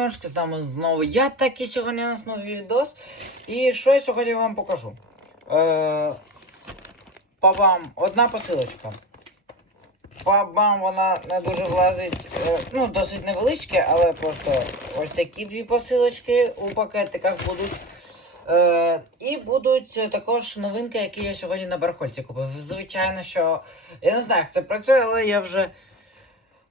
геймершки, з вами знову я, так і сьогодні у нас новий відос. І що я сьогодні вам покажу? Е, по вам одна посилочка. По вам вона не дуже влазить, е, ну, досить невеличке, але просто ось такі дві посилочки у пакетиках будуть. Е, і будуть також новинки, які я сьогодні на барахольці купив. Звичайно, що я не знаю, як це працює, але я вже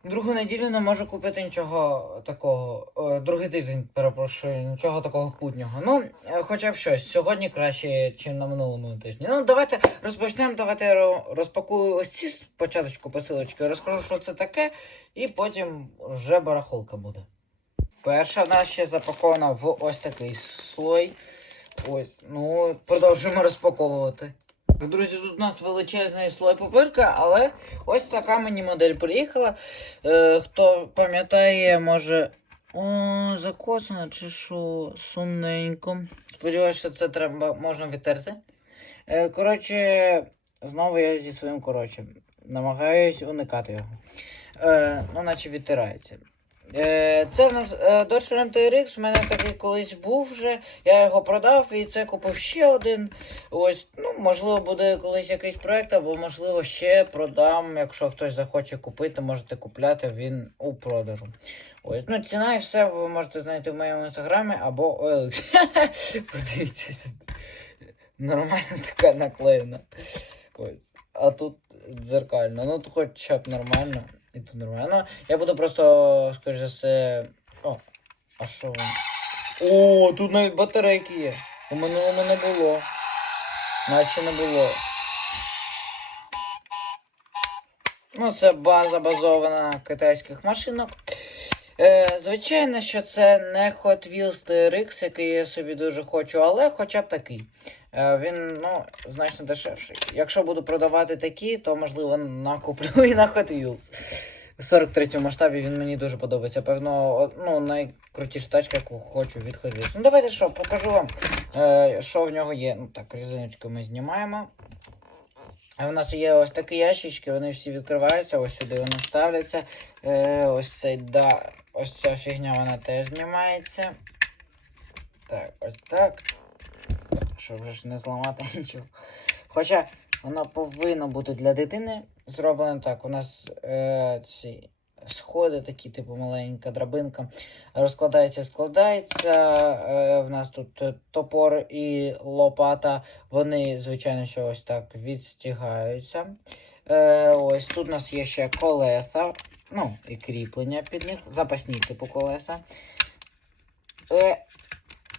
другу неділю не можу купити нічого такого. Е, другий тиждень, перепрошую, нічого такого путнього. Ну, е, хоча б щось. Сьогодні краще, ніж на минулому тижні. Ну, давайте розпочнемо. Давайте розпакую ось ці спочатку посилочки, розкажу, що це таке, і потім вже барахолка буде. Перша в нас ще запакована в ось такий слой. Ось, ну, продовжуємо розпаковувати. Друзі, тут у нас величезний слой папирка, але ось така мені модель приїхала. Е, хто пам'ятає, може. О, закосано чи що, сумненько. Сподіваюся, що це треба можна відтерти. Е, коротше, знову я зі своїм коротше. Намагаюсь уникати його. Е, ну, наче відтирається. Е, це в нас Dodge Ram TRX, у мене такий колись був вже. Я його продав і це купив ще один. Ось, ну, можливо, буде колись якийсь проект, або можливо ще продам. Якщо хтось захоче купити, можете купляти він у продажу. Ось, ну, ціна і все ви можете знайти в моєму інстаграмі або OLX. Подивіться сюди. Нормальна така наклеєна. Ось. А тут дзеркально. Ну, тут хоча б нормально. І тут нормально. Я буду просто, скоріш за все. О, а що? О, тут навіть батарейки є. У минулому не було. Наче не було. Ну, це база базована китайських машинок. Е, звичайно, що це не Hot Wheels TRX, який я собі дуже хочу, але хоча б такий. Е, він ну, значно дешевший. Якщо буду продавати такі, то можливо накуплю і на Hot Wheels. У 43 масштабі він мені дуже подобається. Певно, ну, найкрутіша тачка, яку хочу від Hot Wheels. Ну давайте що, покажу вам, е, що в нього є. Ну так, резиночку ми знімаємо. А у нас є ось такі ящички, вони всі відкриваються, ось сюди вони ставляться. Е, ось цей, да, ось ця фігня вона теж знімається. Так, ось так. Щоб вже ж не зламати нічого. Хоча воно повинно бути для дитини зроблено так. У нас е, ці сходи такі, типу маленька драбинка. Розкладається, складається. Е, в нас тут е, топор і лопата. Вони, звичайно, що ось так відстігаються. Е, ось тут у нас є ще колеса. Ну, і кріплення під них. Запасні типу колеса. Е,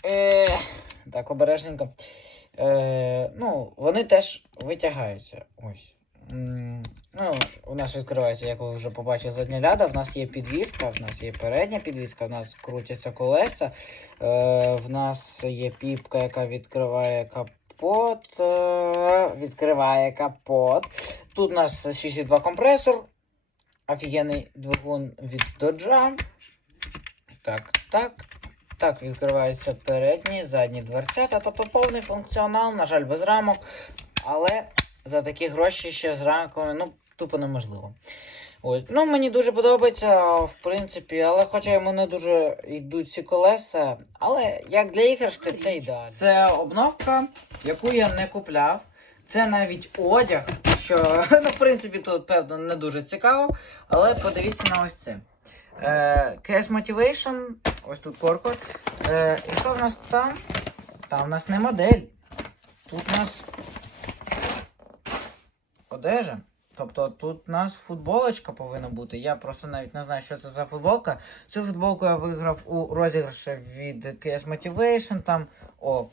е, так, обережненько. Е, ну, вони теж витягаються. Ось. Ну, у нас відкривається, як ви вже побачили, задня ляда. В нас є підвіска, в нас є передня підвіска, в нас крутяться колеса. Е, в нас є піпка, яка відкриває капот. Е, відкриває капот. Тут у нас 6,2 компресор. Офігенний двигун від доджа. Так, так. Так, відкриваються передні, задні дверцята, тобто повний функціонал, на жаль, без рамок. Але за такі гроші ще з рамками, ну, тупо неможливо. Ось. Ну, мені дуже подобається, в принципі, але хоча йому не дуже йдуть ці колеса. Але як для іграшки, це ідеально. Це обновка, яку я не купляв. Це навіть одяг, що, ну, в принципі, тут, певно, не дуже цікаво. Але подивіться на ось це. Е, KS Motivation, ось тут коркор. Е, і що в нас там? Там в нас не модель. Тут у нас одежа. Тобто тут у нас футболочка повинна бути. Я просто навіть не знаю, що це за футболка. Цю футболку я виграв у розіграші від KS Motivation. Там о.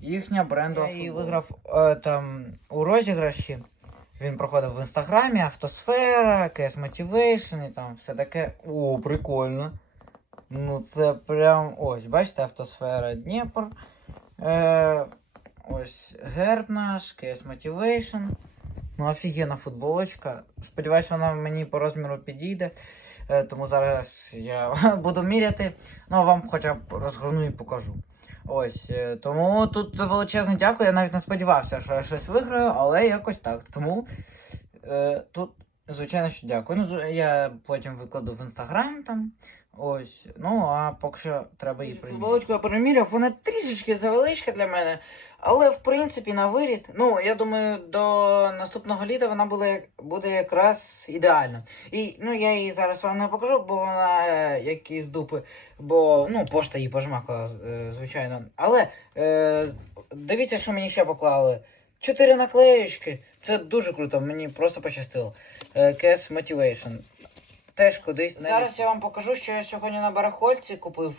Їхня брендова Я її виграв е, там у розіграші. Він проходив в інстаграмі, Автосфера, KS Motivation і там все таке. О, прикольно. Ну це прям ось, бачите, Автосфера Дніпр. Е, ось герб наш, KS Motivation. Ну, офігенна футболочка. Сподіваюсь, вона мені по розміру підійде. Е, тому зараз я буду міряти. Ну, а вам хоча б розгорну і покажу. Ось, е, тому тут величезне дякую. Я навіть не сподівався, що я щось виграю, але якось так. Тому е, тут, звичайно, що дякую. Ну, я потім викладу в інстаграм там. Ось. Ну, а поки що треба її приміряти. Футболочку я приміряв, вона трішечки завеличка для мене. Але в принципі на виріст, ну я думаю, до наступного літа вона буде, буде якраз ідеальна. І ну я її зараз вам не покажу, бо вона е, якісь дупи, бо ну пошта її пожмакала, е, звичайно. Але е, дивіться, що мені ще поклали. Чотири наклеєчки. Це дуже круто, мені просто пощастило. Е, Cash Motivation. Теж кудись. Зараз я вам покажу, що я сьогодні на барахольці купив.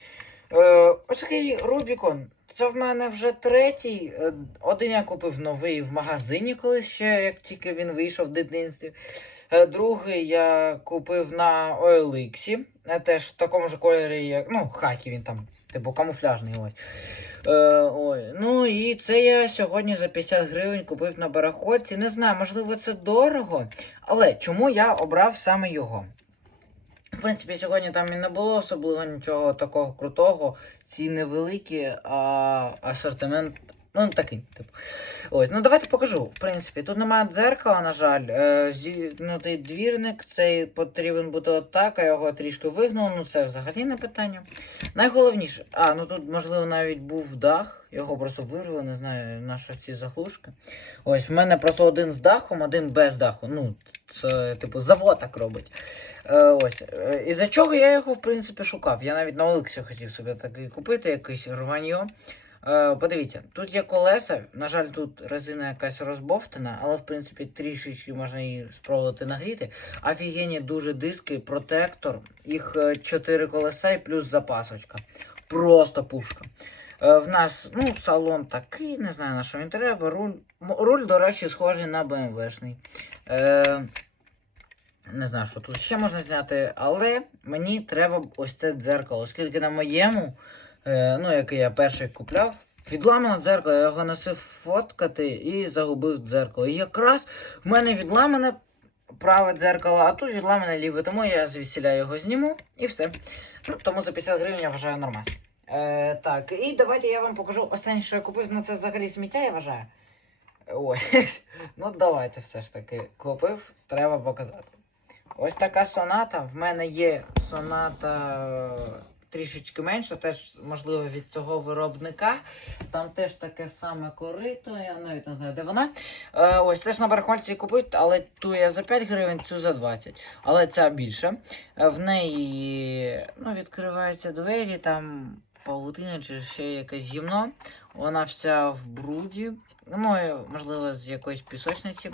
Е, ось такий Рубікон. Це в мене вже третій. Е, Один я купив новий в магазині, коли ще як тільки він вийшов в дитинстві. Е, Другий я купив на OLX. Е, Теж в такому ж кольорі, як. Ну, хакі він там, типу камуфляжний ось. Е, ой. Ну і це я сьогодні за 50 гривень купив на барахольці. Не знаю, можливо, це дорого. Але чому я обрав саме його? В принципі, сьогодні там і не було особливо нічого такого крутого. Ці невеликі, а асортимент. Ну, такий, типу. Ось, ну давайте покажу. В принципі, тут немає дзеркала, на жаль. Е, зігнутий двірник, цей потрібен бути отак, а його трішки вигнуло, ну це взагалі не питання. Найголовніше, а, ну тут, можливо, навіть був дах, його просто вирвали, не знаю, на що ці заглушки. Ось, в мене просто один з дахом, один без даху. Ну, це, типу, завод так робить. Е, ось. Е, І за чого я його, в принципі, шукав? Я навіть на Олексі хотів собі такий купити, якийсь рваньо. Е, подивіться, тут є колеса. На жаль, тут резина якась розбовтана, але в принципі трішечки можна її спробувати нагріти. Офігенні дуже диски, протектор, їх е, 4 колеса і плюс запасочка. Просто пушка. В нас ну, салон такий, не знаю на що він треба. Руль, руль до речі, схожий на BMW-шний. Е, не знаю, що тут ще можна зняти, але мені треба ось це дзеркало, оскільки на моєму, е, ну, який я перший купляв, відламано дзеркало, я його носив фоткати і загубив дзеркало. І якраз в мене відламане праве дзеркало, а тут відламане ліве, тому я звідсіля його зніму і все. Ну, тому за 50 гривень я вважаю нормально. Е, так, і давайте я вам покажу останнє, що я купив, ну це взагалі сміття, я вважаю. Ой, ну давайте все ж таки купив, треба показати. Ось така соната. В мене є соната е, трішечки менша, теж, можливо, від цього виробника. Там теж таке саме корито, я навіть не знаю, де вона. Е, ось теж на барахольці купив, але ту я за 5 гривень, цю за 20. Але ця більше. Е, в неї ну, відкриваються двері, там павутина чи ще якесь гімно. Вона вся в бруді. Ну, можливо, з якоїсь пісочниці.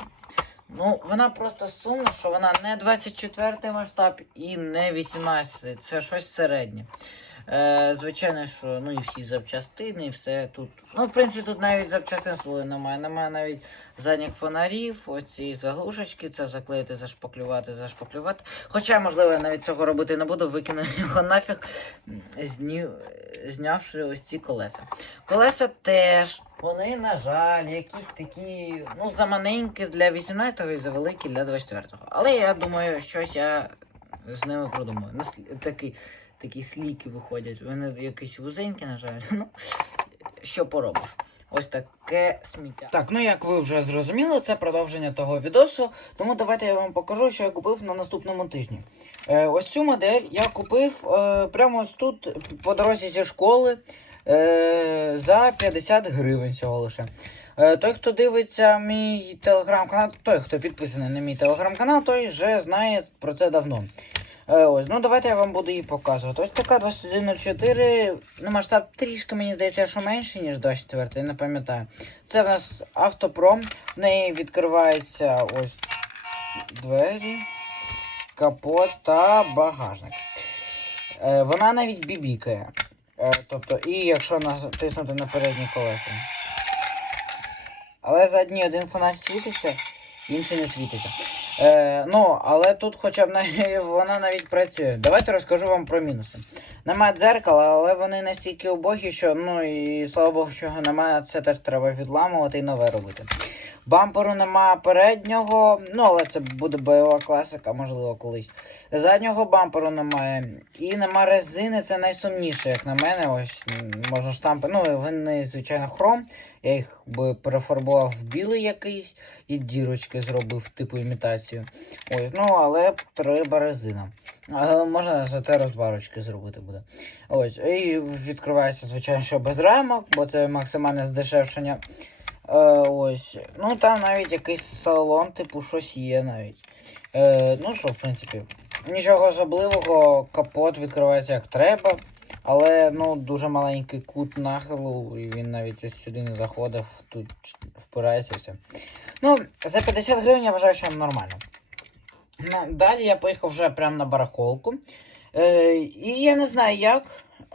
Ну, вона просто сумна, що вона не 24 масштаб і не 18. Це щось середнє. Е, звичайно, що ну і всі запчастини, і все тут. Ну, в принципі, тут навіть запчастин свої немає. Немає навіть задніх фонарів, ось ці заглушечки, це заклеїти, зашпаклювати, зашпаклювати. Хоча, можливо, я навіть цього робити не буду, викину його нафіг, зні... знявши ось ці колеса. Колеса теж, вони, на жаль, якісь такі, ну, замаленькі для 18-го і завеликі для 24-го. Але я думаю, щось я з ними продумаю. Нас- Такі, сліки виходять. Вони якісь вузенькі, на жаль. Ну, що поробиш? Ось таке сміття. Так, ну як ви вже зрозуміли, це продовження того відосу. Тому давайте я вам покажу, що я купив на наступному тижні. Е, ось цю модель я купив е, прямо ось тут по дорозі зі школи е, за 50 гривень всього лише. Е, той, хто дивиться мій телеграм-канал, той, хто підписаний на мій телеграм-канал, той вже знає про це давно. Е, ось, ну давайте я вам буду її показувати. Ось така 2104, ну масштаб трішки, мені здається, що менший, ніж 24, я не пам'ятаю. Це в нас автопром, в неї відкривається ось двері, капот та багажник. Е, вона навіть бібікає. Е, тобто, і якщо натиснути на передні колеса. Але задній один фонарь світиться, інший не світиться. Е, ну, але тут хоча б навіть, вона навіть працює. Давайте розкажу вам про мінуси. Немає дзеркала, але вони настільки убогі, що ну і слава Богу, що його немає, це теж треба відламувати і нове робити. Бамперу немає переднього, ну але це буде бойова класика, можливо, колись. Заднього бамперу немає. І нема резини, це найсумніше, як на мене. Ось можна штампи. Ну, вони, звичайно, хром. Я їх би перефарбував в білий якийсь і дірочки зробив, типу імітацію. Ось, ну але треба резина. Можна зате розварочки зробити буде. Ось, і відкривається, звичайно, що без рамок, бо це максимальне здешевшення. Е, ось. Ну там навіть якийсь салон, типу, щось є навіть. Е, ну що, в принципі, нічого особливого, капот відкривається як треба. Але ну дуже маленький кут нахилу, і він навіть ось сюди не заходив, тут впирається все. Ну, за 50 гривень я вважаю, що нормально. Ну, далі я поїхав вже прямо на барахолку. Е, і я не знаю як.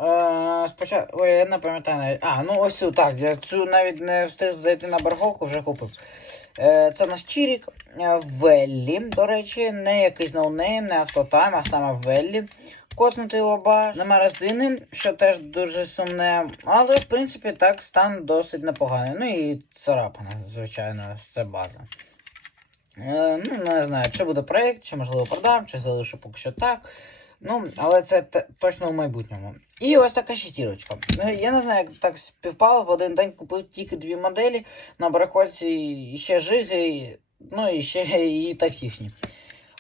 Е, спочатку. Ой, я не пам'ятаю навіть. А, ну ось цю, так, я цю навіть не встиг зайти на барахолку, вже купив. Е, це наш Чірік е, Веллі, до речі, не якийсь ноунейм, не автотайм, а саме Веллі. Коснутий лоба, нема резини, що теж дуже сумне. Але, в принципі, так стан досить непоганий. Ну і царапина, звичайно, це база. Е, ну, не знаю, чи буде проєкт, чи можливо продам, чи залишу поки що так. Ну, але це точно в майбутньому. І ось така шестірочка. Ну, Я не знаю, як так співпало, в один день купив тільки дві моделі на барахольці ще жиги, ну і ще і таксішні.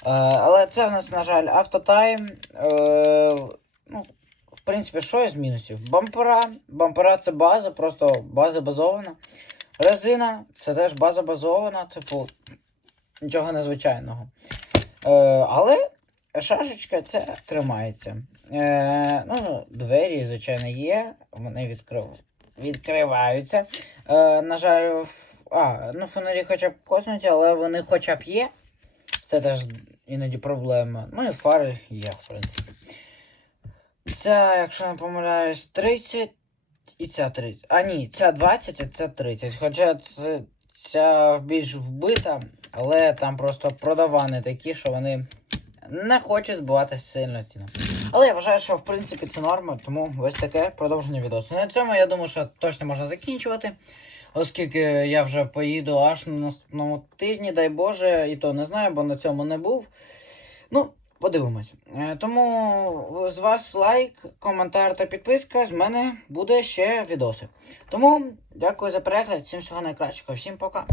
Е, але це в нас, на жаль, автотайм. Е, ну, в принципі, що із мінусів? Бампера. Бампера це база, просто база базована. Резина це теж база базована, типу, нічого незвичайного. Е, але шашечка це тримається. Е, ну, двері, звичайно, є. Вони відкрив... відкриваються. Е, на жаль, а, ну фонарі хоча б коснуті, але вони хоча б є. Це теж іноді проблема. Ну і фари є, в принципі. Ця, якщо не помиляюсь, 30 і ця 30. А ні, ця 20, а ця 30. Хоча це, ця більш вбита, але там просто продавани такі, що вони не хочуть збивати сильно ціну. Але я вважаю, що в принципі це норма, тому ось таке продовження відосу. На цьому я думаю, що точно можна закінчувати. Оскільки я вже поїду аж на наступному тижні, дай Боже, і то не знаю, бо на цьому не був. Ну, подивимось. Е, Тому з вас лайк, коментар та підписка. З мене буде ще відоси. Тому дякую за перегляд, всім всього найкращого, всім пока.